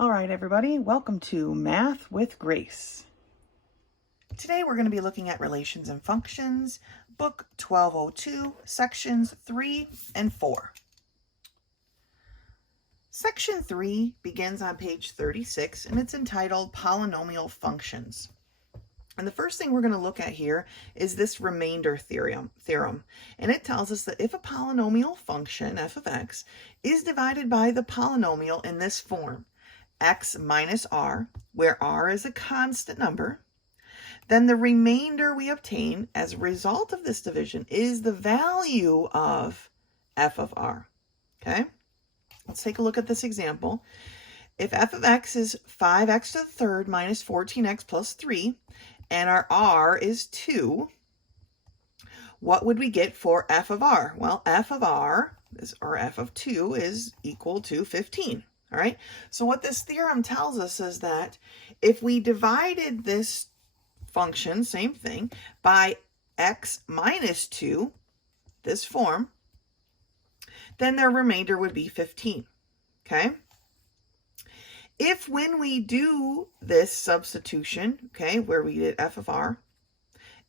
All right, everybody, welcome to Math with Grace. Today we're going to be looking at relations and functions, book 1202, sections 3 and 4. Section 3 begins on page 36 and it's entitled Polynomial Functions. And the first thing we're going to look at here is this remainder theorem. And it tells us that if a polynomial function, f of x, is divided by the polynomial in this form, x minus r, where r is a constant number, then the remainder we obtain as a result of this division is the value of f of r. Okay? Let's take a look at this example. If f of x is 5x to the third minus 14x plus 3, and our r is 2, what would we get for f of r? Well, f of r, or f of 2, is equal to 15. All right, so what this theorem tells us is that if we divided this function, same thing, by x minus 2, this form, then their remainder would be 15, okay? If when we do this substitution, okay, where we did f of r,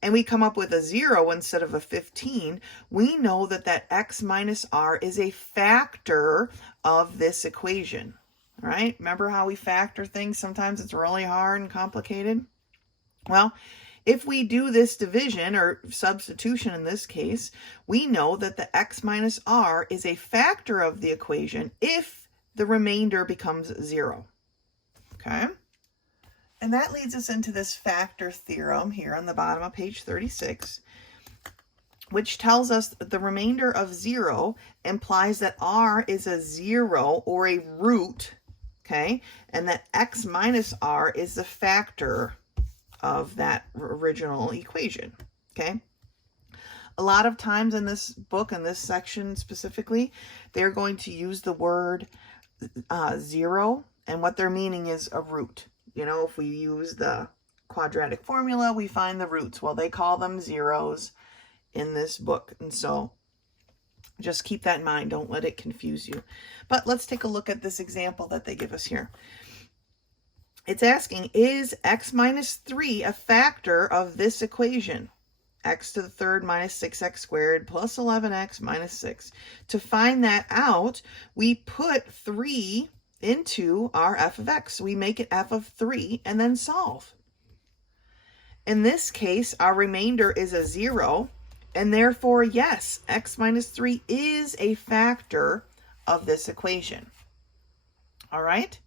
and we come up with a 0 instead of a 15, we know that that x minus r is a factor of this equation. All right, remember how we factor things? Sometimes it's really hard and complicated. Well, if we do this division or substitution in this case, we know that the x minus r is a factor of the equation if the remainder becomes 0. Okay? And that leads us into this factor theorem here on the bottom of page 36, which tells us that the remainder of 0 implies that r is a 0 or a root, okay? And that x minus r is the factor of that original equation, okay? A lot of times in this book, in this section specifically, they're going to use the word 0, and what they're meaning is a root. You know, if we use the quadratic formula, we find the roots. Well, they call them zeros in this book. And so just keep that in mind. Don't let it confuse you. But let's take a look at this example that they give us here. It's asking, is x minus 3 a factor of this equation? X to the third minus 6x squared plus 11x minus 6. To find that out, we put 3 into our f of x. We make it f of 3 and then solve. In this case, our remainder is a 0, and therefore, yes, x minus 3 is a factor of this equation. All right?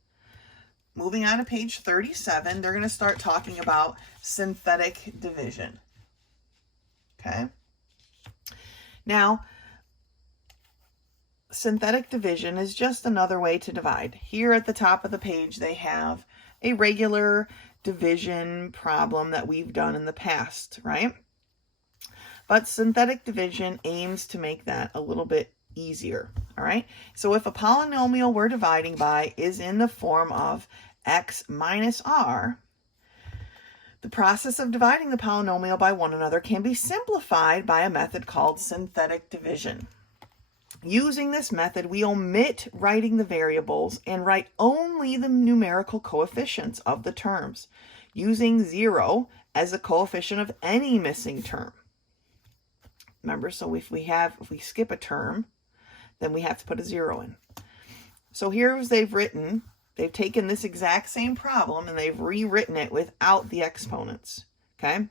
Moving on to page 37, they're going to start talking about synthetic division. Okay? Now, synthetic division is just another way to divide. Here at the top of the page, they have a regular division problem that we've done in the past, right? But synthetic division aims to make that a little bit easier, all right? So if a polynomial we're dividing by is in the form of x minus r, the process of dividing the polynomial by one another can be simplified by a method called synthetic division. Using this method, we omit writing the variables and write only the numerical coefficients of the terms, using 0 as the coefficient of any missing term. Remember, so if we skip a term, then we have to put a 0 in. So here's they've taken this exact same problem and they've rewritten it without the exponents, okay?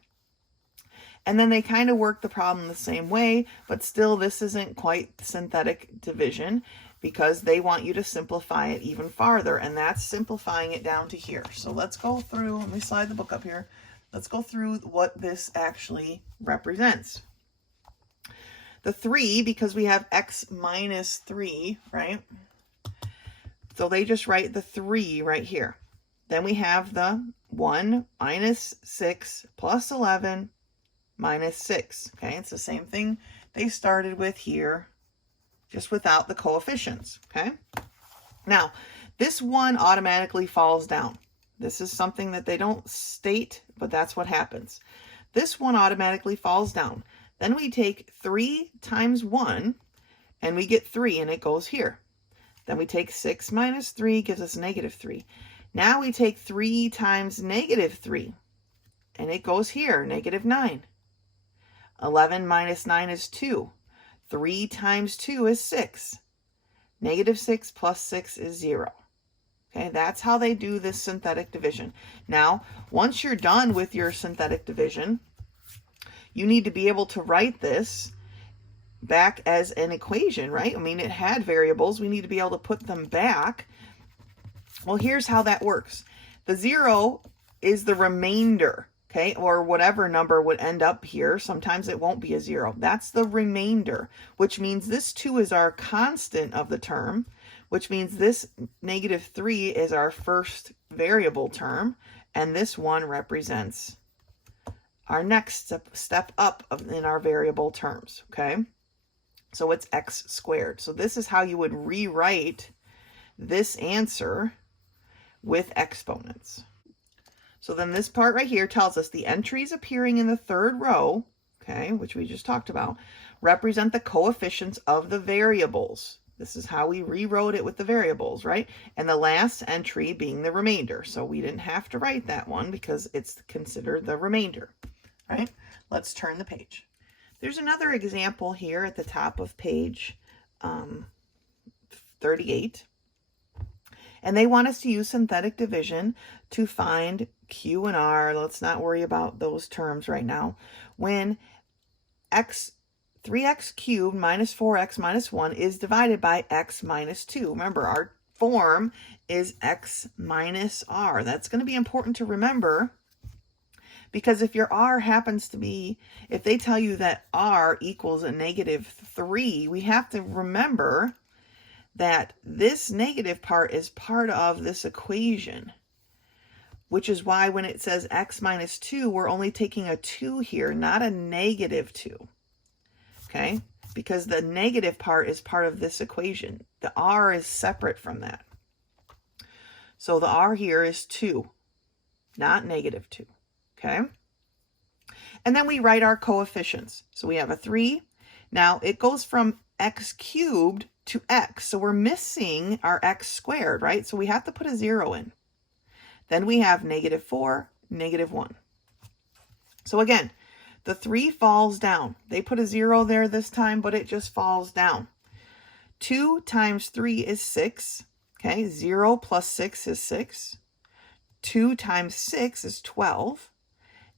And then they kind of work the problem the same way, but still this isn't quite synthetic division because they want you to simplify it even farther, and that's simplifying it down to here. So let's go through, let me slide the book up here. Let's go through what this actually represents. The 3, because we have x minus 3, right? So they just write the 3 right here. Then we have the 1 minus 6 plus 11 minus 6. Okay, it's the same thing they started with here, just without the coefficients. Okay, now this 1 automatically falls down. This is something that they don't state, but that's what happens. This 1 automatically falls down. Then we take 3 times 1 and we get 3 and it goes here. Then we take 6 minus 3 gives us negative 3. Now we take 3 times negative 3, and it goes here, negative 9. 11 minus 9 is 2. 3 times 2 is 6. Negative 6 plus 6 is 0. Okay, that's how they do this synthetic division. Now, once you're done with your synthetic division, you need to be able to write this back as an equation, right? I mean, it had variables. We need to be able to put them back. Well, here's how that works. The 0 is the remainder, okay, or whatever number would end up here. Sometimes it won't be a 0. That's the remainder, which means this 2 is our constant of the term, which means this negative 3 is our first variable term, and this 1 represents our next step up in our variable terms, okay? So it's x squared. So this is how you would rewrite this answer with exponents. So then this part right here tells us the entries appearing in the third row, okay, which we just talked about, represent the coefficients of the variables. This is how we rewrote it with the variables, right? And the last entry being the remainder. So we didn't have to write that one because it's considered the remainder, right? Let's turn the page. There's another example here at the top of page 38. And they want us to use synthetic division to find Q and R. Let's not worry about those terms right now. When 3x cubed minus 4x minus 1 is divided by x minus 2. Remember, our form is x minus r. That's going to be important to remember, because if your r happens to be, if they tell you that r equals a negative 3, we have to remember that this negative part is part of this equation, which is why when it says x minus 2, we're only taking a 2 here, not a negative 2, okay? Because the negative part is part of this equation. The r is separate from that. So the r here is 2, not negative 2, okay? And then we write our coefficients. So we have a 3. Now it goes from x cubed to x. So we're missing our x squared, right? So we have to put a 0 in. Then we have negative 4, negative 1. So again, the 3 falls down. They put a 0 there this time, but it just falls down. 2 times 3 is 6. Okay, 0 plus 6 is 6. 2 times 6 is 12.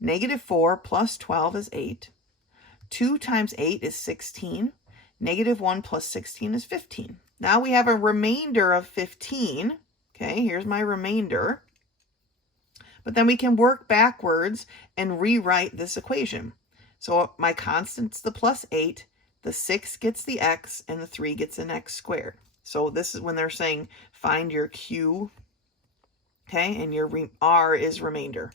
Negative 4 plus 12 is 8. 2 times 8 is 16. Negative 1 plus 16 is 15. Now we have a remainder of 15. Okay, here's my remainder. But then we can work backwards and rewrite this equation. So my constant's the plus 8, the 6 gets the x, and the 3 gets an x squared. So this is when they're saying find your q, okay, and your r is remainder.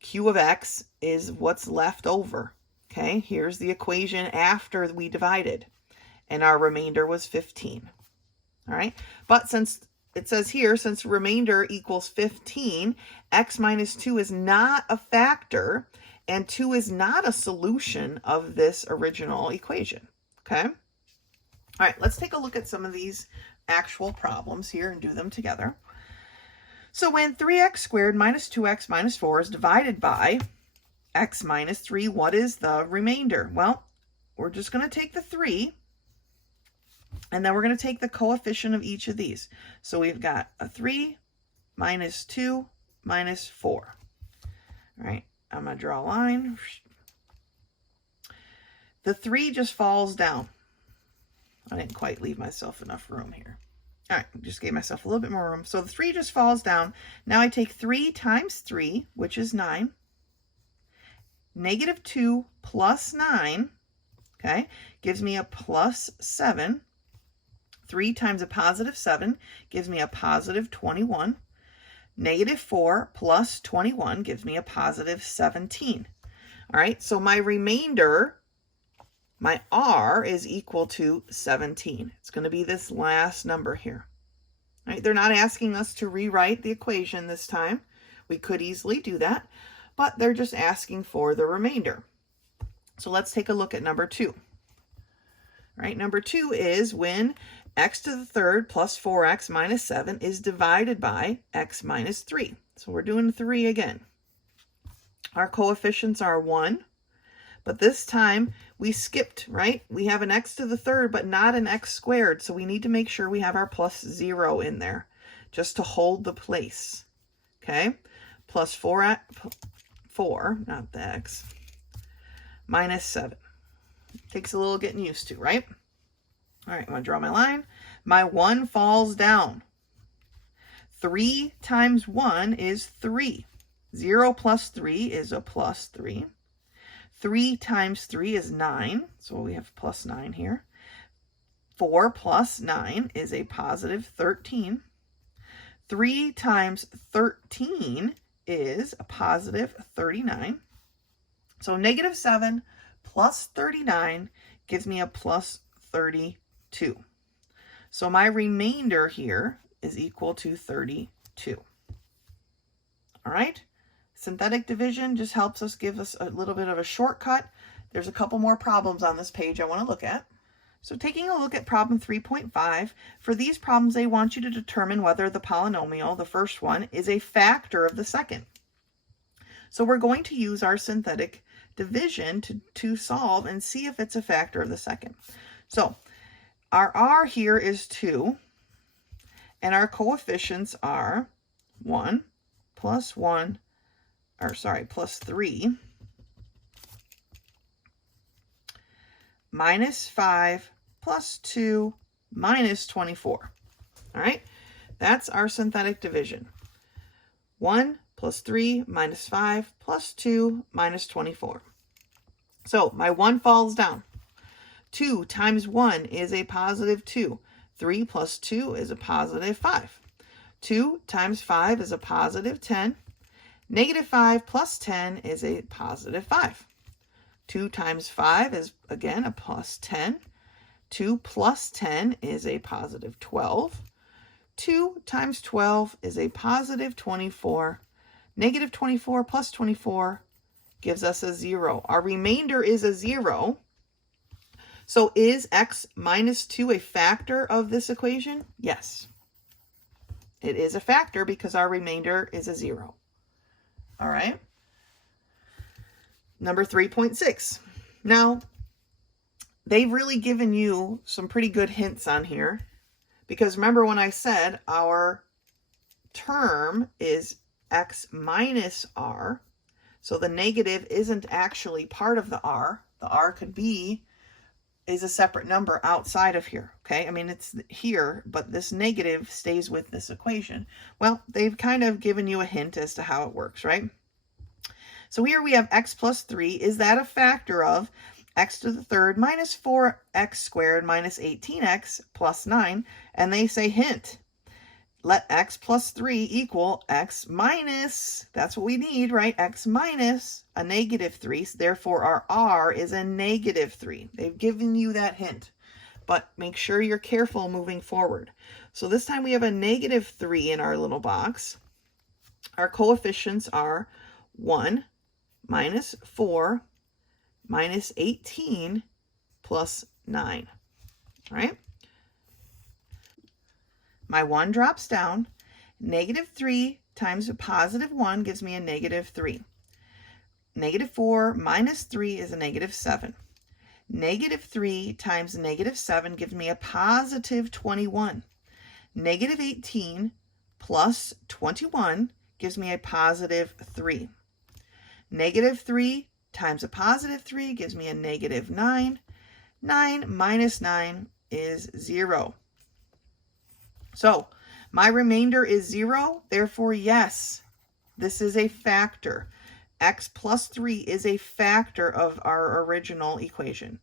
Q of x is what's left over. Okay, here's the equation after we divided, and our remainder was 15. All right, but since it says here, since remainder equals 15, x minus 2 is not a factor, and 2 is not a solution of this original equation. Okay, all right, let's take a look at some of these actual problems here and do them together. So when 3x squared minus 2x minus 4 is divided by x minus 3, what is the remainder? Well, we're just going to take the 3, and then we're going to take the coefficient of each of these. So we've got a 3 minus 2 minus 4. All right, I'm going to draw a line. The 3 just falls down. I didn't quite leave myself enough room here. All right, just gave myself a little bit more room. So the 3 just falls down. Now I take 3 times 3, which is 9. Negative 2 plus 9, okay, gives me a plus 7. 3 times a positive 7 gives me a positive 21. Negative 4 plus 21 gives me a positive 17. All right, so my remainder, my r, is equal to 17. It's going to be this last number here. All right, they're not asking us to rewrite the equation this time. We could easily do that, but they're just asking for the remainder. So let's take a look at number 2. All right, number 2 is when x to the third plus 4x minus 7 is divided by x minus 3. So we're doing 3 again. Our coefficients are 1, but this time we skipped, right? We have an x to the third, but not an x squared. So we need to make sure we have our plus 0 in there just to hold the place. Okay, plus 4, not the x, minus 7. Takes a little getting used to, right? All right, I'm going to draw my line. My 1 falls down. 3 times 1 is 3. 0 plus 3 is a plus 3. 3 times 3 is 9, so we have plus 9 here. 4 plus 9 is a positive 13. 3 times 13 is a positive 39. So negative 7 plus 39 gives me a plus 32. So my remainder here is equal to 32. All right? Synthetic division just helps us, give us a little bit of a shortcut. There's a couple more problems on this page I want to look at. So taking a look at problem 3.5, for these problems they want you to determine whether the polynomial, the first one, is a factor of the second. So we're going to use our synthetic division to solve and see if it's a factor of the second. So our r here is 2, and our coefficients are 1 plus 1, plus 3, minus 5 plus 2 minus 24. All right, that's our synthetic division. 1 plus 3 minus 5 plus 2 minus 24. So my 1 falls down. 2 times 1 is a positive 2. 3 plus 2 is a positive 5. 2 times 5 is a positive 10. Negative 5 plus 10 is a positive 5. 2 times 5 is, again, a plus 10. 2 plus 10 is a positive 12. 2 times 12 is a positive 24. Negative 24 plus 24 gives us a 0. Our remainder is a 0. So is x minus 2 a factor of this equation? Yes. It is a factor because our remainder is a 0. All right. Number 3.6. Now, they've really given you some pretty good hints on here, because remember when I said our term is x minus r, so the negative isn't actually part of the r. The r could be, is a separate number outside of here, okay? I mean, it's here, but this negative stays with this equation. Well, they've kind of given you a hint as to how it works, right? So here we have x plus 3. Is that a factor of x to the third minus 4x squared minus 18x plus 9? And they say, hint, let x plus 3 equal x minus, that's what we need, right? X minus a negative 3. So therefore, our r is a negative 3. They've given you that hint, but make sure you're careful moving forward. So this time we have a negative 3 in our little box. Our coefficients are 1 minus 4 minus 18 plus 9, all right? My 1 drops down. Negative 3 times a positive 1 gives me a negative 3. Negative 4 minus 3 is a negative 7. Negative 3 times negative 7 gives me a positive 21. Negative 18 plus 21 gives me a positive 3. Negative 3 times a positive 3 gives me a negative 9. 9 minus 9 is 0. So my remainder is 0. Therefore, yes, this is a factor. X plus 3 is a factor of our original equation.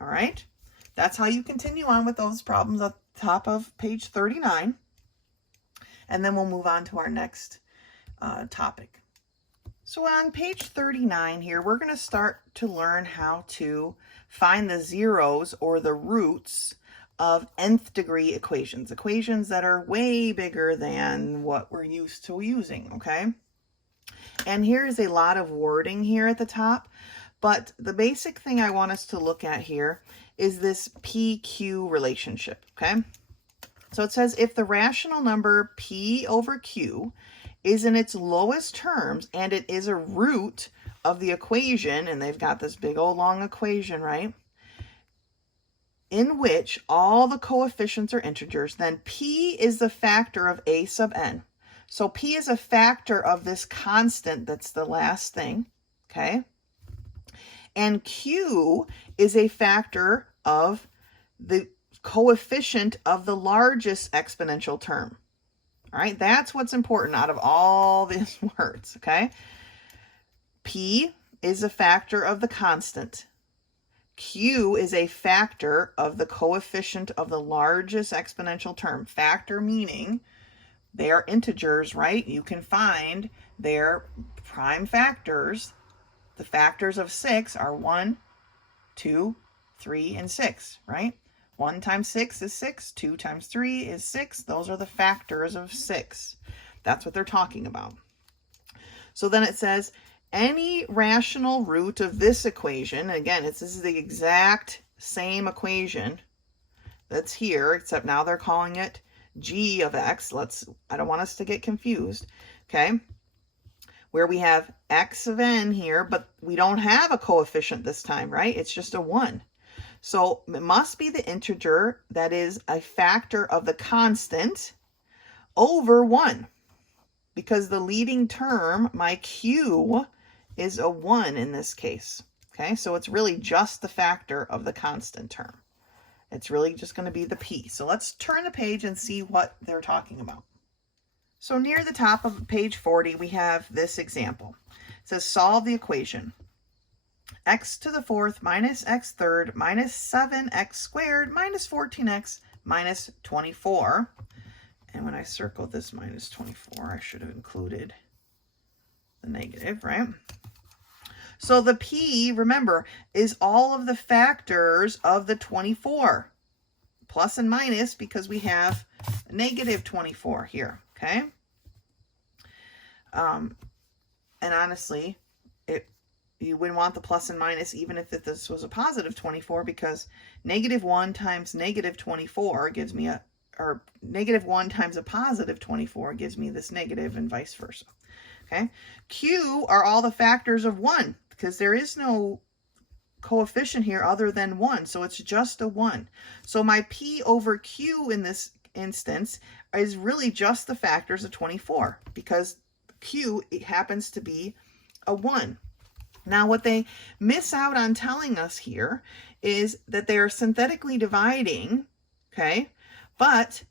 All right? That's how you continue on with those problems at the top of page 39. And then we'll move on to our next topic. So on page 39 here, we're going to start to learn how to find the zeros or the roots of nth degree equations, equations that are way bigger than what we're used to using, okay? And here is a lot of wording here at the top, but the basic thing I want us to look at here is this PQ relationship, okay? So it says if the rational number p over q is in its lowest terms and it is a root of the equation, and they've got this big old long equation, right, in which all the coefficients are integers, then p is the factor of a sub n. So p is a factor of this constant that's the last thing, okay? And q is a factor of the coefficient of the largest exponential term. All right, that's what's important out of all these words, okay? P is a factor of the constant. Q is a factor of the coefficient of the largest exponential term. Factor meaning they are integers, right? You can find their prime factors. The factors of 6 are 1, 2, 3, and 6, right? 1 times 6 is 6. 2 times 3 is 6. Those are the factors of 6. That's what they're talking about. So then it says, any rational root of this equation, again, this is the exact same equation that's here, except now they're calling it g of x. I don't want us to get confused, okay? Where we have x of n here, but we don't have a coefficient this time, right? It's just a 1. So it must be the integer that is a factor of the constant over 1, because the leading term, my q, is a 1 in this case. Okay, so it's really just the factor of the constant term. It's really just going to be the p. So let's turn the page and see what they're talking about. So near the top of page 40, we have this example. It says solve the equation. X to the fourth minus x third minus 7x squared minus 14x minus 24. And when I circled this minus 24, I should have included the negative, right? So the p, remember, is all of the factors of the 24. Plus and minus, because we have negative 24 here, okay? And honestly, you wouldn't want the plus and minus even if this was a positive 24, because negative 1 times negative 24 gives me or negative 1 times a positive 24 gives me this negative, and vice versa. Okay, q are all the factors of 1, because there is no coefficient here other than 1, so it's just a 1. So my p over q in this instance is really just the factors of 24, because q happens to be a 1. Now, what they miss out on telling us here is that they are synthetically dividing, okay, but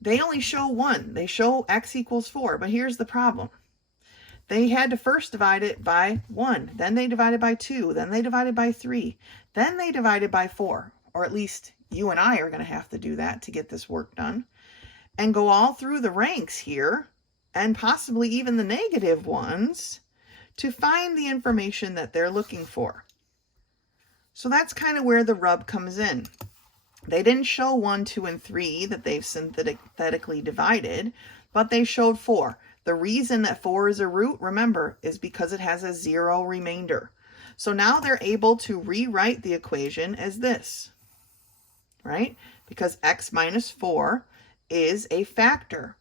they only show 1. They show x equals 4, but here's the problem. They had to first divide it by 1, then they divided by 2, then they divided by 3, then they divided by 4, or at least you and I are going to have to do that to get this work done, and go all through the ranks here, and possibly even the negative ones, to find the information that they're looking for. So that's kind of where the rub comes in. They didn't show 1, 2, and 3 that they've synthetically divided, but they showed 4. The reason that 4 is a root, remember, is because it has a 0 remainder. So now they're able to rewrite the equation as this, right? Because x minus 4 is a factor.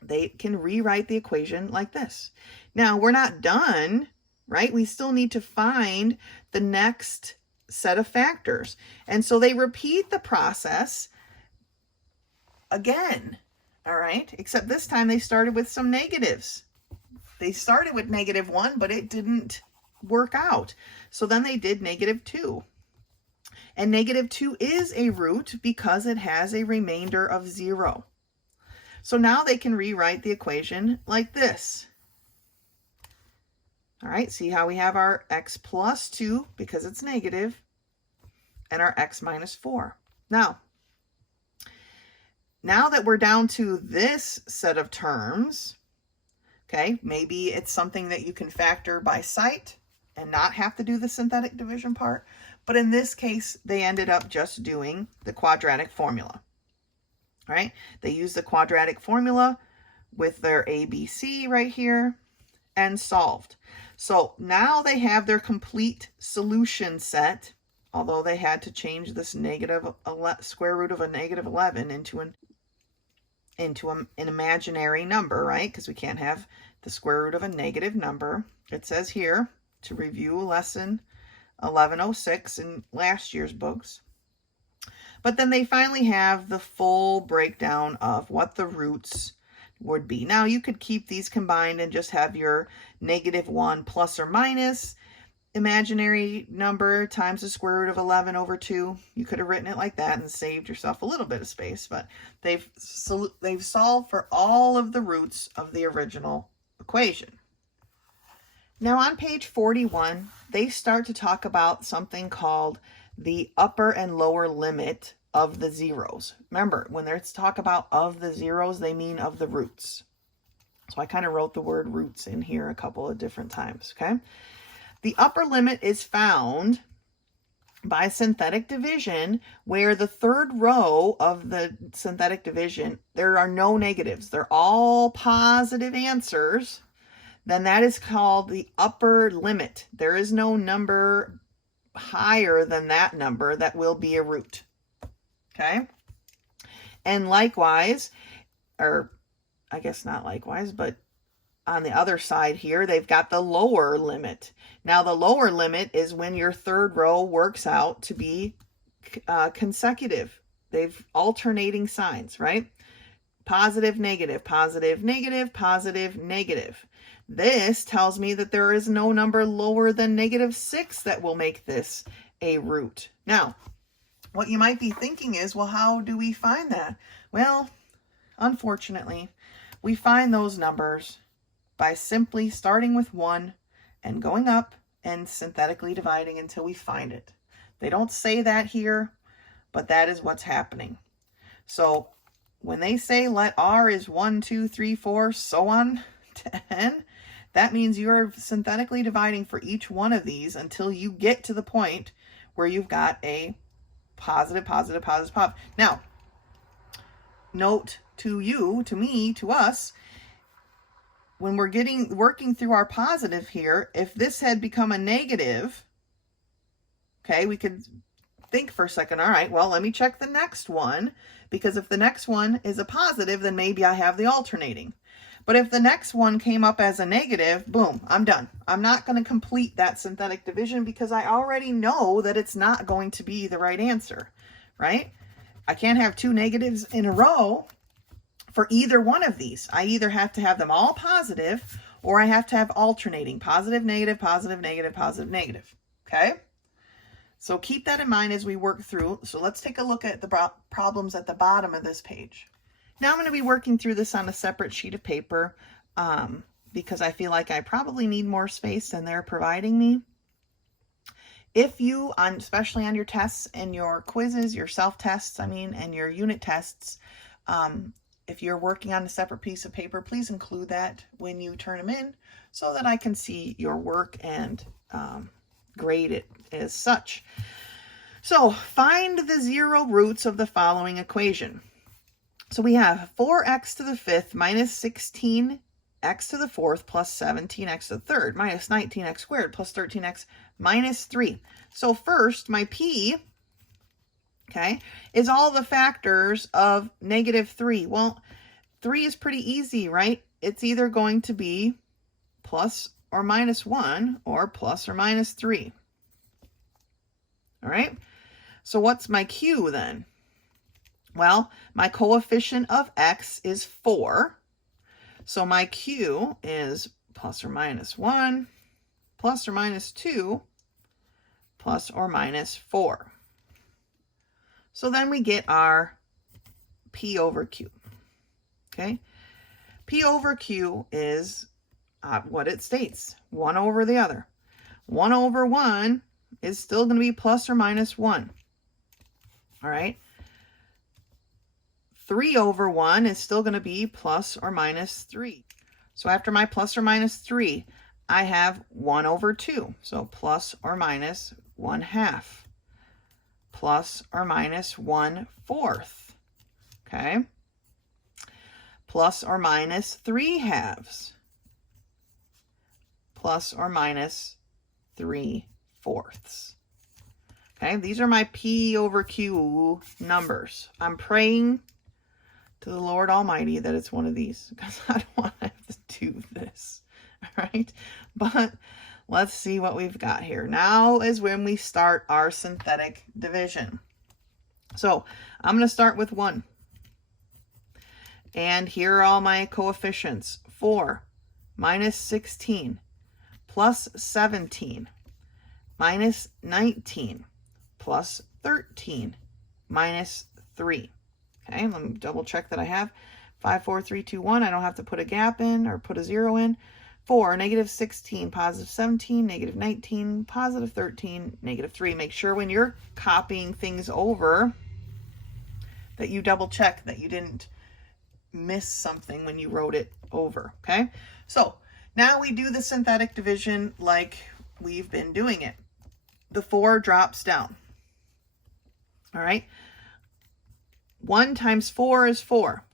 They can rewrite the equation like this. Now, we're not done, right? We still need to find the next set of factors. And so they repeat the process again. All right, except this time they started with some negatives. They started with negative 1, but it didn't work out. So then they did negative 2. And negative 2 is a root because it has a remainder of 0. So now they can rewrite the equation like this. All right, see how we have our x plus 2 because it's negative, and our x minus 4. Now that we're down to this set of terms, okay, maybe it's something that you can factor by sight and not have to do the synthetic division part. But in this case, they ended up just doing the quadratic formula, right? They used the quadratic formula with their ABC right here and solved. So now they have their complete solution set although they had to change this square root of a negative 11 into an imaginary number, right? Because we can't have the square root of a negative number. It says here to review lesson 1106 in last year's books. But then they finally have the full breakdown of what the roots would be. Now you could keep these combined and just have your -1 plus or minus imaginary number times the square root of 11 over 2. You could have written it like that and saved yourself a little bit of space, but they've solved for all of the roots of the original equation. Now on page 41, they start to talk about something called the upper and lower limit of the zeros. Remember, when they talk about of the zeros, they mean of the roots. So I kind of wrote the word roots in here a couple of different times, okay? The upper limit is found by synthetic division, where the third row of the synthetic division, there are no negatives. They're all positive answers. Then that is called the upper limit. There is no number higher than that number that will be a root. Okay? And likewise, or I guess not likewise, but on the other side here, they've got the lower limit. Now, the lower limit is when your third row works out to be consecutive. They've alternating signs, right? Positive, negative, positive, negative, positive, negative. This tells me that there is no number lower than -6 that will make this a root. Now, what you might be thinking is, well, how do we find that? Well, unfortunately, we find those numbers by simply starting with 1 and going up and synthetically dividing until we find it. They don't say that here, but that is what's happening. So when they say let R is 1, 2, 3, 4, so on to n, that means you're synthetically dividing for each one of these until you get to the point where you've got a positive, positive, positive, positive. Now, note to you, to me, to us, when we're working through our positive here, if this had become a negative, okay, we could think for a second, all right, well, let me check the next one, because if the next one is a positive, then maybe I have the alternating. But if the next one came up as a negative, boom, I'm done. I'm not going to complete that synthetic division because I already know that it's not going to be the right answer, right? I can't have two negatives in a row for either one of these. I either have to have them all positive or I have to have alternating positive, negative, positive, negative, positive, negative. Okay? So keep that in mind as we work through. So let's take a look at the problems at the bottom of this page. Now I'm going to be working through this on a separate sheet of paper because I feel like I probably need more space than they're providing me. If you, especially on your tests and your quizzes, your self-tests, and your unit tests, if you're working on a separate piece of paper, please include that when you turn them in so that I can see your work and grade it as such. So find the zero roots of the following equation. So we have 4x to the fifth minus 16x to the fourth plus 17x to the third minus 19x squared plus 13x minus 3. So first, my p, okay, is all the factors of -3. Well, 3 is pretty easy, right? It's either going to be plus or minus 1 or plus or minus 3. All right, so what's my q then? Well, my coefficient of x is 4. So my q is plus or minus 1, plus or minus 2, plus or minus 4. So then we get our P over Q. Okay? P over Q is what it states, 1 over the other. 1 over 1 is still going to be plus or minus 1. All right? 3 over 1 is still going to be plus or minus 3. So after my plus or minus 3, I have 1 over 2. So plus or minus 1/2. Plus or minus 1/4. Okay? Plus or minus 3/2. Plus or minus 3/4. Okay, these are my P over Q numbers. I'm praying to the Lord Almighty that it's one of these, because I don't want to have to do this. All right, but let's see what we've got here. Now is when we start our synthetic division. So I'm going to start with 1. And here are all my coefficients. 4 minus 16 plus 17 minus 19 plus 13 minus 3. Okay, let me double check that I have 5, 4, 3, 2, 1. I don't have to put a gap in or put a 0 in. 4, negative 16, positive 17, negative 19, positive 13, negative 3. Make sure when you're copying things over that you double check that you didn't miss something when you wrote it over. Okay, so now we do the synthetic division like we've been doing it. The 4 drops down. All right, 1 times 4 is 4.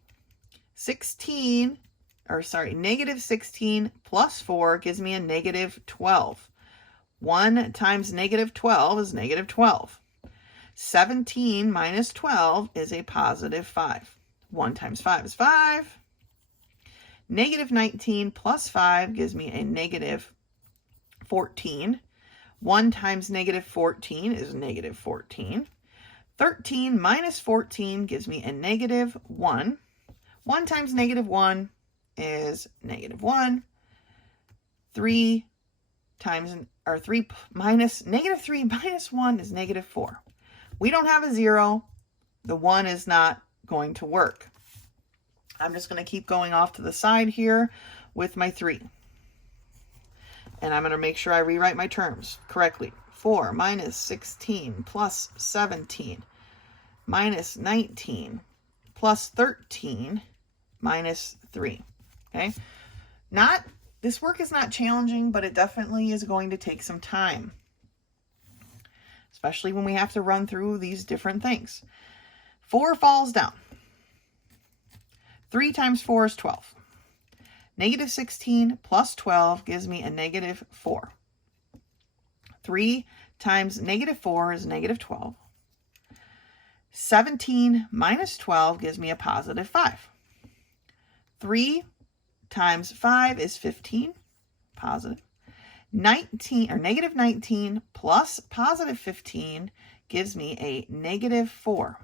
Negative 16 plus 4 gives me a negative 12. 1 times negative 12 is negative 12. 17 minus 12 is a positive 5. 1 times 5 is 5. Negative 19 plus 5 gives me a negative 14. 1 times negative 14 is negative 14. 13 minus 14 gives me a negative 1. 1 times negative 1 is negative 1. 3 minus negative 3 minus 1 is negative 4. We don't have a 0. The 1 is not going to work. I'm just going to keep going off to the side here with my 3. And I'm going to make sure I rewrite my terms correctly. 4 minus 16 plus 17 minus 19 plus 13 minus 3. Okay, this work is not challenging, but it definitely is going to take some time, especially when we have to run through these different things. 4 falls down. 3 times 4 is 12. Negative 16 plus 12 gives me a negative 4. 3 times negative 4 is negative 12. 17 minus 12 gives me a positive 5. 3 times 5 is 15, positive. 19 or negative 19 plus positive 15 gives me a negative 4.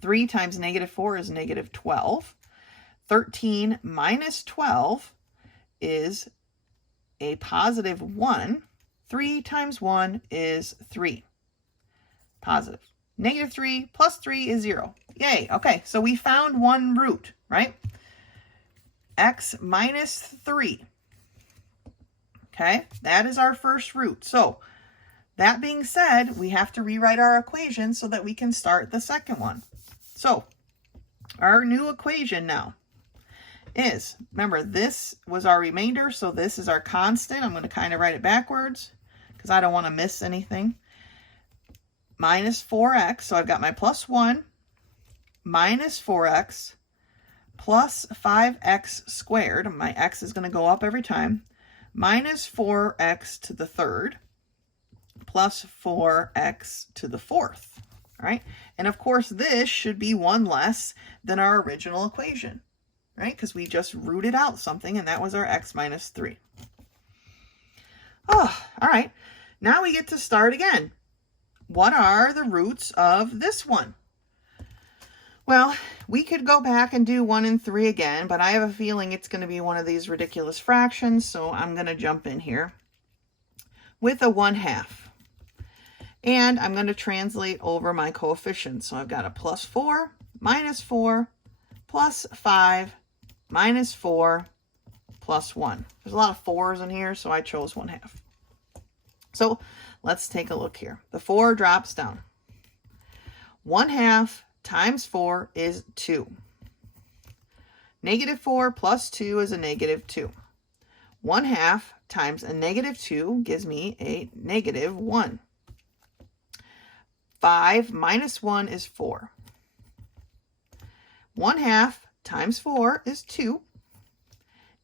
3 times negative 4 is negative 12. 13 minus 12 is a positive 1. 3 times 1 is 3. Positive. Negative 3 plus 3 is 0. Yay. Okay, so we found one root, right? X minus 3. Okay, that is our first root. So that being said, we have to rewrite our equation so that we can start the second one. So our new equation now is, remember, this was our remainder, so this is our constant. I'm going to kind of write it backwards because I don't want to miss anything. Minus 4x, so I've got my plus 1, minus 4x, plus 5x squared. My x is going to go up every time. Minus 4x to the third, plus 4x to the fourth. All right, and of course this should be 1 less than our original equation, right? Because we just rooted out something, and that was our x minus 3. Oh, all right. Now we get to start again. What are the roots of this one? Well, we could go back and do 1 and 3 again, but I have a feeling it's going to be one of these ridiculous fractions, so I'm going to jump in here with a 1/2. And I'm going to translate over my coefficients. So I've got a plus 4, minus 4, plus 5, minus 4, plus 1. There's a lot of 4s in here, so I chose 1/2. So let's take a look here. The 4 drops down. 1/2 times 4 is 2. Negative 4 plus 2 is a negative 2. 1/2 times a negative 2 gives me a negative 1. 5 minus 1 is 4. 1/2 times 4 is 2.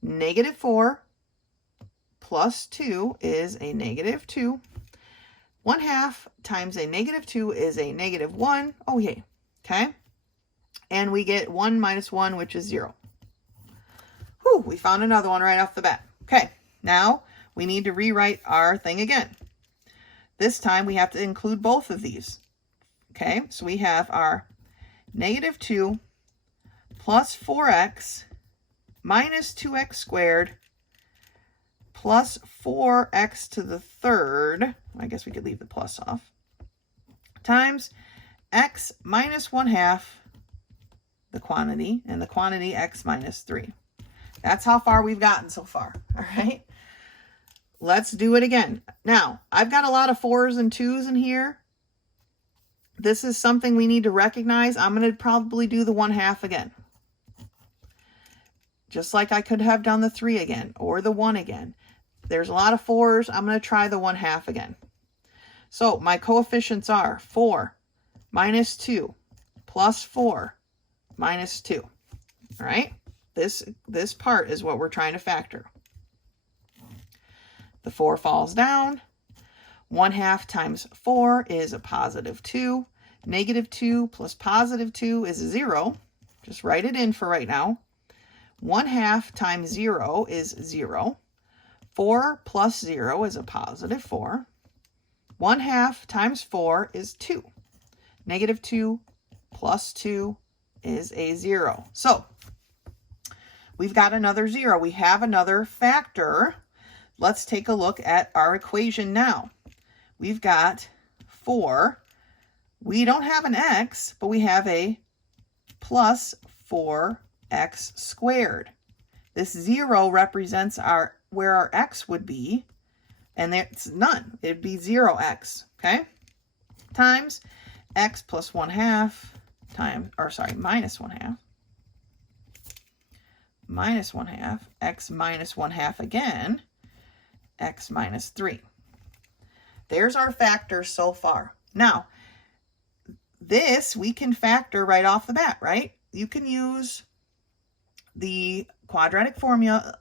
Negative 4 plus 2 is a negative 2. 1/2 times a -2 is a -1. Oh, yay. Okay. And we get 1 minus 1, which is 0. Whew, we found another one right off the bat. Okay, now we need to rewrite our thing again. This time we have to include both of these. Okay, so we have our -2 plus 4x minus 2x squared plus 4x to the third, I guess we could leave the plus off, times x minus 1/2, the quantity, and the quantity x minus 3. That's how far we've gotten so far, all right? Let's do it again. Now, I've got a lot of 4s and 2s in here. This is something we need to recognize. I'm going to probably do the 1/2 again. Just like I could have done the 3 again, or the 1 again. There's a lot of 4s. I'm going to try the 1/2 again. So my coefficients are 4 minus 2 plus 4 minus 2. All right? This part is what we're trying to factor. The 4 falls down. 1/2 times 4 is a +2. -2 plus +2 is 0. Just write it in for right now. 1/2 times 0 is 0. 4 plus 0 is a +4. 1/2 times 4 is 2. -2 plus 2 is a 0. So we've got another 0. We have another factor. Let's take a look at our equation now. We've got 4. We don't have an x, but we have a plus 4x squared. This 0 represents where our x would be, and it's none. It'd be 0x, okay? Times x plus 1/2 times, or sorry, minus 1/2. Minus 1/2, x minus 1/2 again, x minus 3. There's our factors so far. Now, this we can factor right off the bat, right? You can use the quadratic formula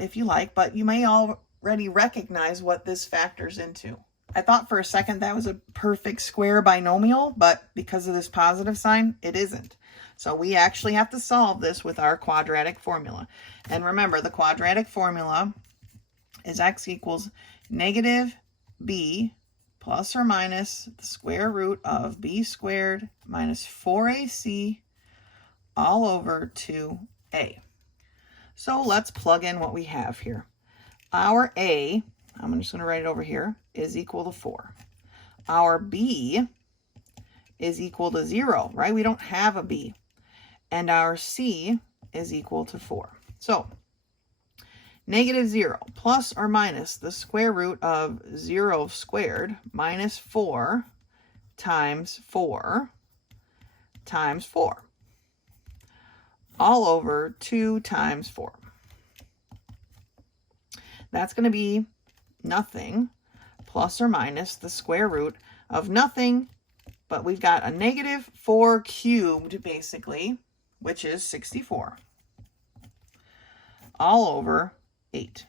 if you like, but you may already recognize what this factors into. I thought for a second that was a perfect square binomial, but because of this positive sign, it isn't. So we actually have to solve this with our quadratic formula. And remember, the quadratic formula is x equals -b plus or minus the square root of b squared minus 4ac all over 2a. So let's plug in what we have here. Our a, I'm just going to write it over here, is equal to 4. Our b is equal to 0, right? We don't have a b. And our c is equal to 4. So -0 plus or minus the square root of 0 squared minus 4 times 4 times 4 all over 2 times 4. That's going to be nothing plus or minus the square root of nothing, but we've got a -4 cubed basically, which is 64 all over 8.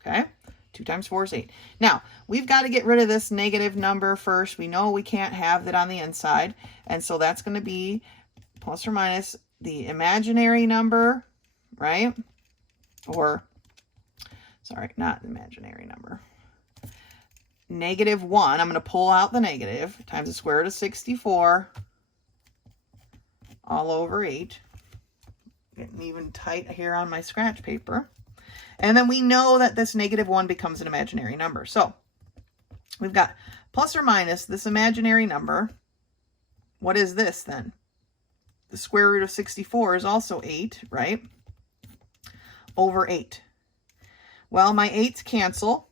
Okay, 2 times 4 is 8. Now, we've got to get rid of this negative number first. We know we can't have that on the inside, and so that's going to be plus or minus the imaginary number, right? Or, sorry, not imaginary number. -1, I'm going to pull out the negative, times the square root of 64 all over 8. Getting even tight here on my scratch paper. And then we know that this -1 becomes an imaginary number. So we've got plus or minus this imaginary number. What is this then? The square root of 64 is also 8, right? Over 8. Well, my 8's cancel.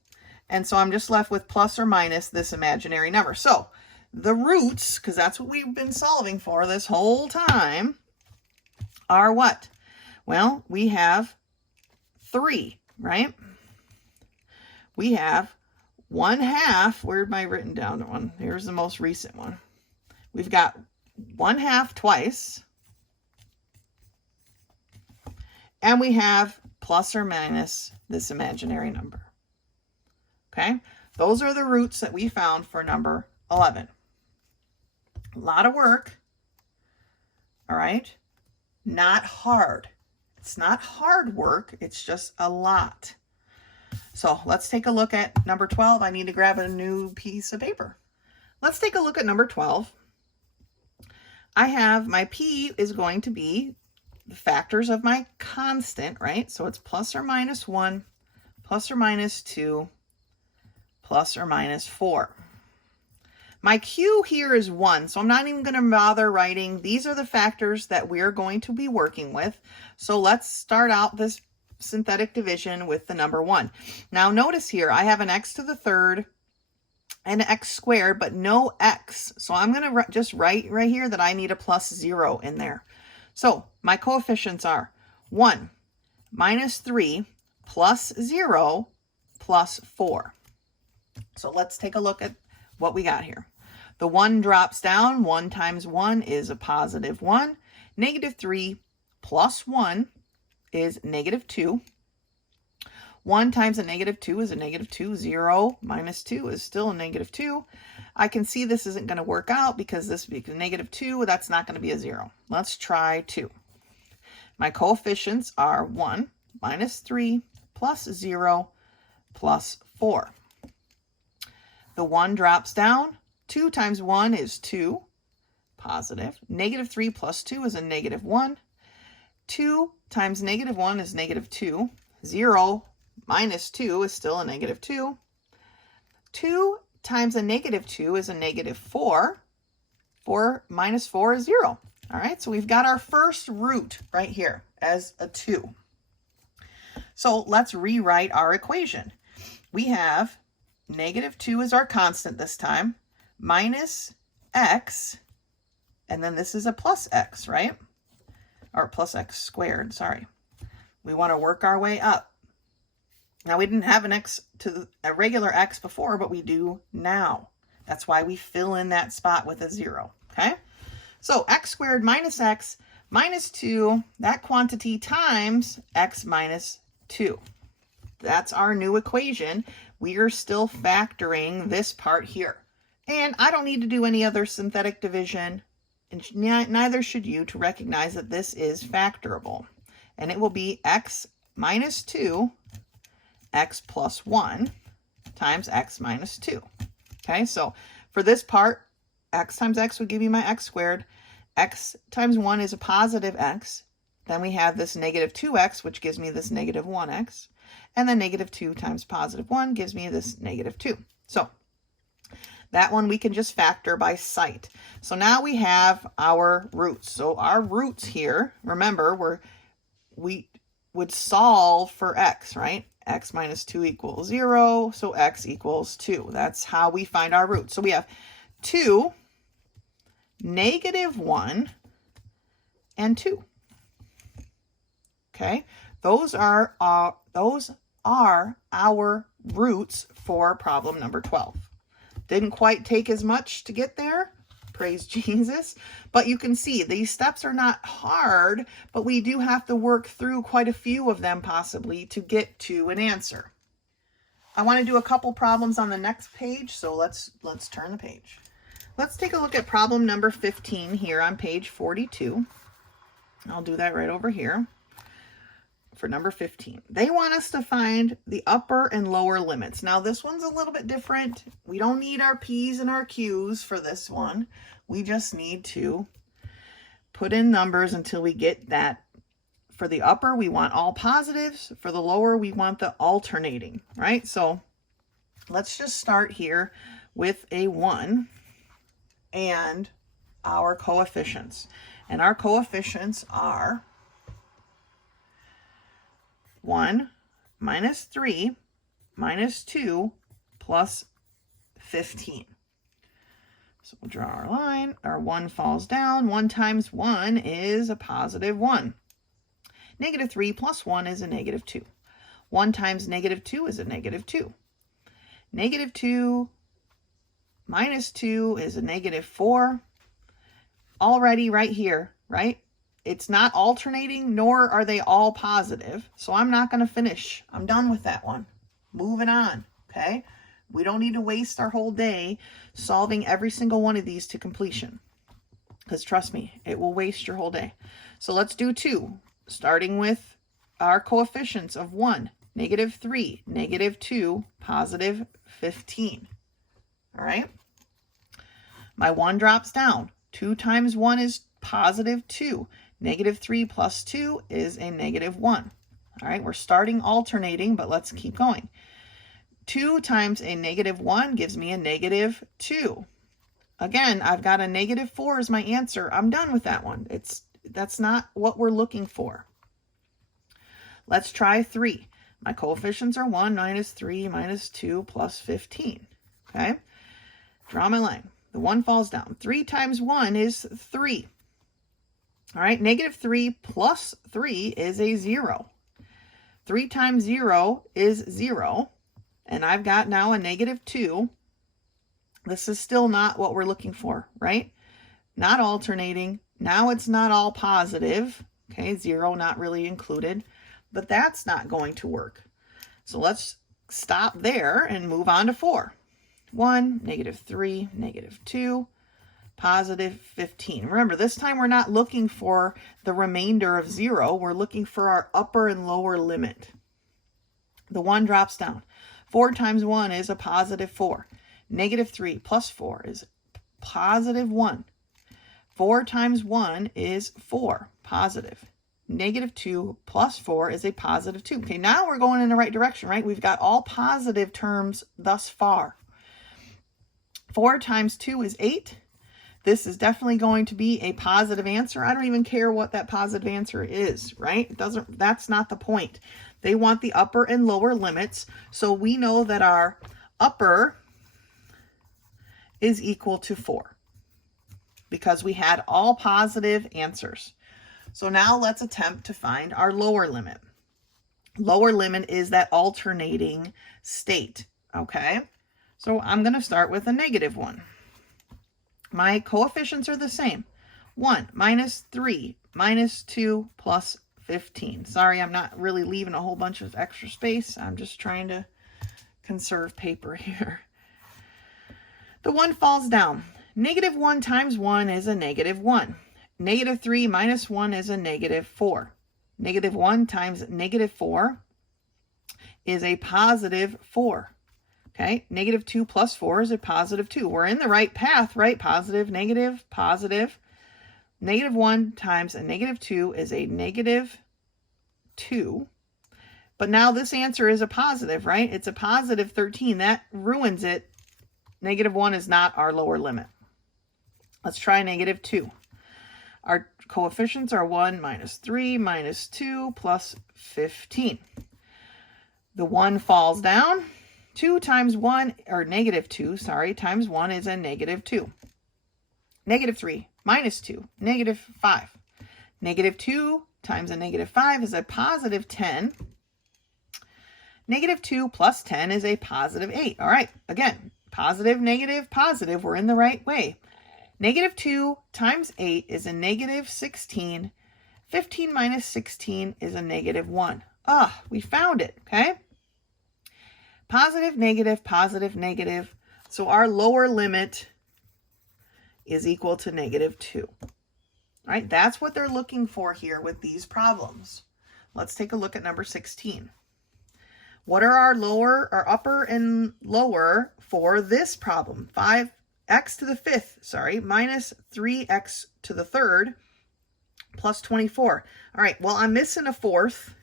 And so I'm just left with plus or minus this imaginary number. So the roots, because that's what we've been solving for this whole time, are what? Well, we have 3, right? We have 1/2. Where'd my written down one? Here's the most recent one. We've got 1/2 twice. And we have plus or minus this imaginary number. Okay? those are the roots that we found for number 11. A lot of work, all right? Not hard. It's not hard work, it's just a lot. So let's take a look at number 12. I need to grab a new piece of paper. Let's take a look at number 12. I have my P is going to be the factors of my constant, right? So it's plus or minus 1, plus or minus 2, plus or minus 4. My Q here is 1, so I'm not even going to bother writing. These are the factors that we're going to be working with. So let's start out this synthetic division with the number 1. Now notice here, I have an x to the third and an x squared, but no x. So I'm going to just write right here that I need a plus 0 in there. So my coefficients are 1 minus 3 plus 0 plus 4. So let's take a look at what we got here. The 1 drops down. 1 times 1 is a positive 1. Negative 3 plus 1 is negative 2. 1 times a negative 2 is a negative 2. 0 minus 2 is still a negative 2. I can see this isn't going to work out because this would be negative 2. That's not going to be a 0. Let's try 2. My coefficients are 1 minus 3 plus 0 plus 4. The 1 drops down. 2 times 1 is 2, positive. Negative 3 plus 2 is a negative 1. 2 times negative 1 is negative 2. 0 minus 2 is still a negative 2. 2 times a negative 2 is a negative 4. 4 minus 4 is 0. All right, so we've got our first root right here as a 2. So let's rewrite our equation. We have negative 2 is our constant this time, minus x, and then this is a plus x, right? Or plus x squared, sorry. We want to work our way up. Now, we didn't have an x to a regular x before, but we do now. That's why we fill in that spot with a 0, okay? So x squared minus x minus 2, that quantity times x minus 2. That's our new equation. We are still factoring this part here. And I don't need to do any other synthetic division, and neither should you, to recognize that this is factorable. And it will be x minus 2, x plus 1 times x minus 2. Okay, so for this part, x times x would give you my x squared. X times 1 is a positive x. Then we have this negative 2x, which gives me this negative 1x. And then negative 2 times positive 1 gives me this negative 2. So that one we can just factor by sight. So now we have our roots. So our roots here, remember, we would solve for x, right? X minus 2 equals 0, so x equals 2. That's how we find our roots. So we have 2, negative 1, and 2. Okay, those are our roots for problem number 12. Didn't quite take as much to get there, praise Jesus, but you can see these steps are not hard, but we do have to work through quite a few of them possibly to get to an answer. I want to do a couple problems on the next page, so let's turn the page. Let's take a look at problem number 15 here on page 42. I'll do that right over here. For number 15. They want us to find the upper and lower limits. Now this one's a little bit different. We don't need our P's and our Q's for this one. We just need to put in numbers until we get that. For the upper, we want all positives. For the lower, we want the alternating, right? So let's just start here with a 1 and our coefficients. And our coefficients are 1 minus 3 minus 2 plus 15. So we'll draw our line. Our 1 falls down. 1 times 1 is a positive 1. Negative 3 plus 1 is a negative 2. 1 times negative 2 is a negative 2. Negative 2 minus 2 is a negative 4. Already right here, right? It's not alternating, nor are they all positive. So I'm not going to finish. I'm done with that one. Moving on, okay? We don't need to waste our whole day solving every single one of these to completion. Because trust me, it will waste your whole day. So let's do 2, starting with our coefficients of 1, -3, -2, positive 15. All right. My 1 drops down. 2 times 1 is positive 2. -3 plus 2 is a -1. All right, we're starting alternating, but let's keep going. 2 times a -1 gives me a -2. Again, I've got a -4 as my answer. I'm done with that one. That's not what we're looking for. Let's try 3. My coefficients are 1 minus 3 minus 2 plus 15. Okay, draw my line. The 1 falls down. 3 times 1 is 3. All right, -3 plus 3 is a 0. 3 times 0 is 0. And I've got now a -2. This is still not what we're looking for, right? Not alternating. Now it's not all positive. Okay, 0 not really included. But that's not going to work. So let's stop there and move on to 4. 1, -3, -2, positive 15. Remember, this time we're not looking for the remainder of 0. We're looking for our upper and lower limit. The 1 drops down. 4 times 1 is a positive 4. -3 plus 4 is positive 1. 4 times 1 is 4, positive. -2 plus 4 is a positive 2. Okay, now we're going in the right direction, right? We've got all positive terms thus far. 4 times 2 is 8. This is definitely going to be a positive answer. I don't even care what that positive answer is, right? That's not the point. They want the upper and lower limits. So we know that our upper is equal to 4 because we had all positive answers. So now let's attempt to find our lower limit. Lower limit is that alternating state, okay? So I'm going to start with a -1. My coefficients are the same. 1 minus 3 minus 2 plus 15. Sorry, I'm not really leaving a whole bunch of extra space. I'm just trying to conserve paper here. The 1 falls down. -1 times 1 is a -1. -3 minus 1 is a -4. -1 times -4 is a positive 4. Okay, -2 plus 4 is a positive 2. We're in the right path, right? Positive, negative, positive. -1 times a -2 is a -2. But now this answer is a positive, right? It's a positive 13. That ruins it. -1 is not our lower limit. Let's try -2. Our coefficients are 1 minus 3 minus 2 plus 15. The 1 falls down. 2 times 1, or -2, sorry, times 1 is a -2. -3 minus 2, -5. -2 times a -5 is a positive 10. -2 plus 10 is a positive 8. All right, again, positive, negative, positive. We're in the right way. -2 times 8 is a -16. 15 minus 16 is a -1. Ah, we found it, okay? Positive, negative, positive, negative. So our lower limit is equal to -2. All right, that's what they're looking for here with these problems. Let's take a look at number 16. What are our upper and lower for this problem? 5x to the 5th, minus 3x to the 3rd plus 24. All right, well, I'm missing a 4th,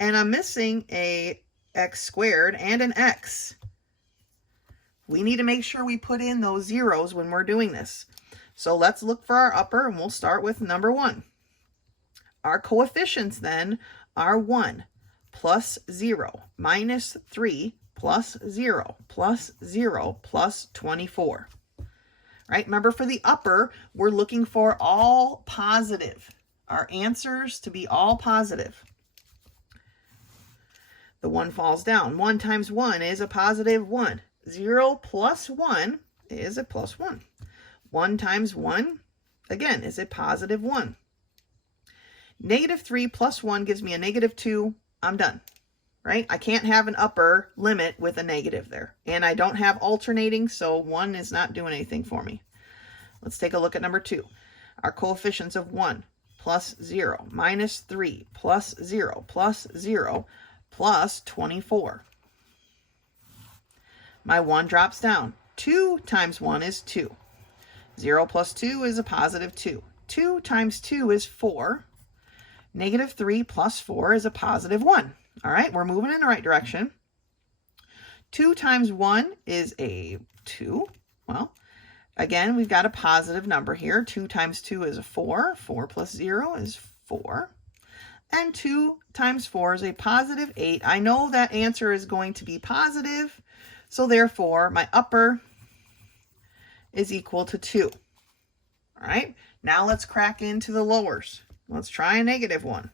and I'm missing a x squared and an x. We need to make sure we put in those zeros when we're doing this. So let's look for our upper, and we'll start with number 1. Our coefficients then are 1 plus 0 minus 3 plus 0 plus 0 plus 24. Right? Remember, for the upper, we're looking for all positive. Our answers to be all positive. The 1 falls down. 1 times 1 is a positive 1. 0 plus 1 is a plus 1. 1 times 1, again, is a positive 1. -3 plus 1 gives me a -2. I'm done. right? I can't have an upper limit with a negative there. And I don't have alternating, so 1 is not doing anything for me. Let's take a look at number 2. Our coefficients of 1 plus 0 minus 3 plus 0 plus 0 plus 24. My 1 drops down. 2 times 1 is 2. 0 plus 2 is a positive 2. 2 times 2 is 4. Negative 3 plus 4 is a positive 1. All right, we're moving in the right direction. 2 times 1 is a 2. Well, again, we've got a positive number here. 2 times 2 is a 4. 4 plus 0 is 4. And 2 times 4 is a positive 8. I know that answer is going to be positive, so therefore my upper is equal to 2. All right, now let's crack into the lowers. Let's try a negative 1.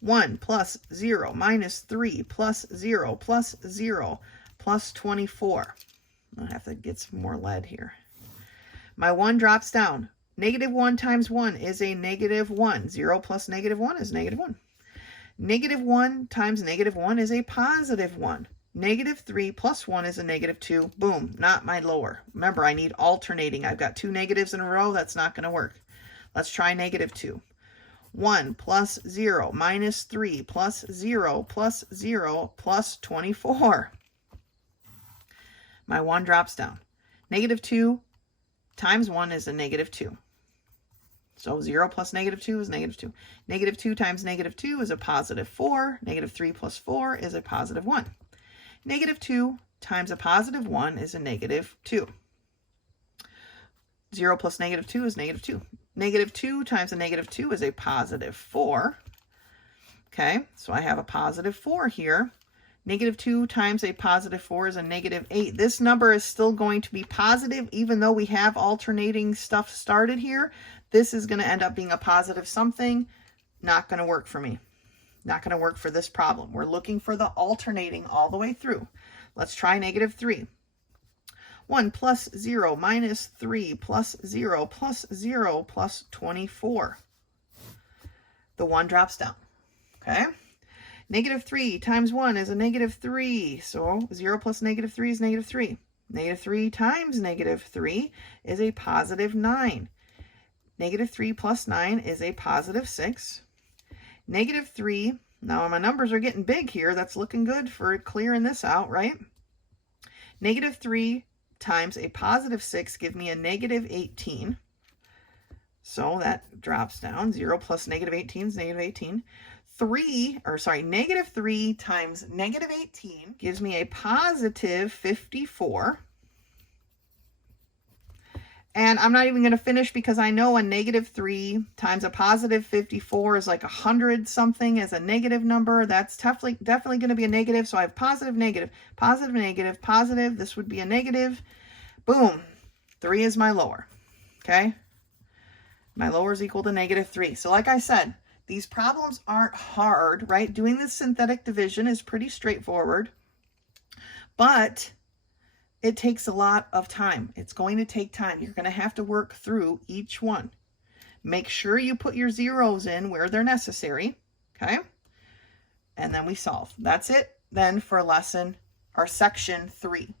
1 plus 0 minus 3 plus 0 plus 0 plus 24. I have to get some more lead here. My 1 drops down. Negative 1 times 1 is a negative 1. 0 plus negative 1 is negative 1. Negative 1 times negative 1 is a positive 1. Negative 3 plus 1 is a negative 2. Boom, not my lower. Remember, I need alternating. I've got 2 negatives in a row. That's not going to work. Let's try negative 2. 1 plus 0 minus 3 plus 0 plus 0 plus 24. My 1 drops down. Negative 2 times 1 is a negative 2. So 0 plus negative 2 is negative 2. Negative 2 times negative 2 is a positive 4. Negative 3 plus 4 is a positive 1. Negative 2 times a positive 1 is a negative 2. 0 plus negative 2 is negative 2. Negative 2 times a negative 2 is a positive 4. Okay, so I have a positive 4 here. Negative 2 times a positive 4 is a negative 8. This number is still going to be positive, even though we have alternating stuff started here. This is going to end up being a positive something. Not going to work for me. Not going to work for this problem. We're looking for the alternating all the way through. Let's try negative 3. 1 plus 0 minus 3 plus 0 plus 0 plus 24. The 1 drops down. Okay. Negative 3 times 1 is a negative 3. So 0 plus negative 3 is negative 3. Negative 3 times negative 3 is a positive 9. Negative 3 plus 9 is a positive 6. Negative 3, now my numbers are getting big here. That's looking good for clearing this out, right? Negative 3 times a positive 6 give me a negative 18. So that drops down. 0 plus negative 18 is negative 18. Negative 3 times negative 18 gives me a positive 54. And I'm not even going to finish because I know a negative 3 times a positive 54 is like 100 something as a negative number. That's definitely going to be a negative. So I have positive, negative, positive, negative, positive. This would be a negative. Boom. 3 is my lower. Okay. My lower is equal to negative 3. So like I said, these problems aren't hard, right? Doing this synthetic division is pretty straightforward, but it takes a lot of time. It's going to take time. You're going to have to work through each one. Make sure you put your zeros in where they're necessary, okay? And then we solve. That's it then for section 3.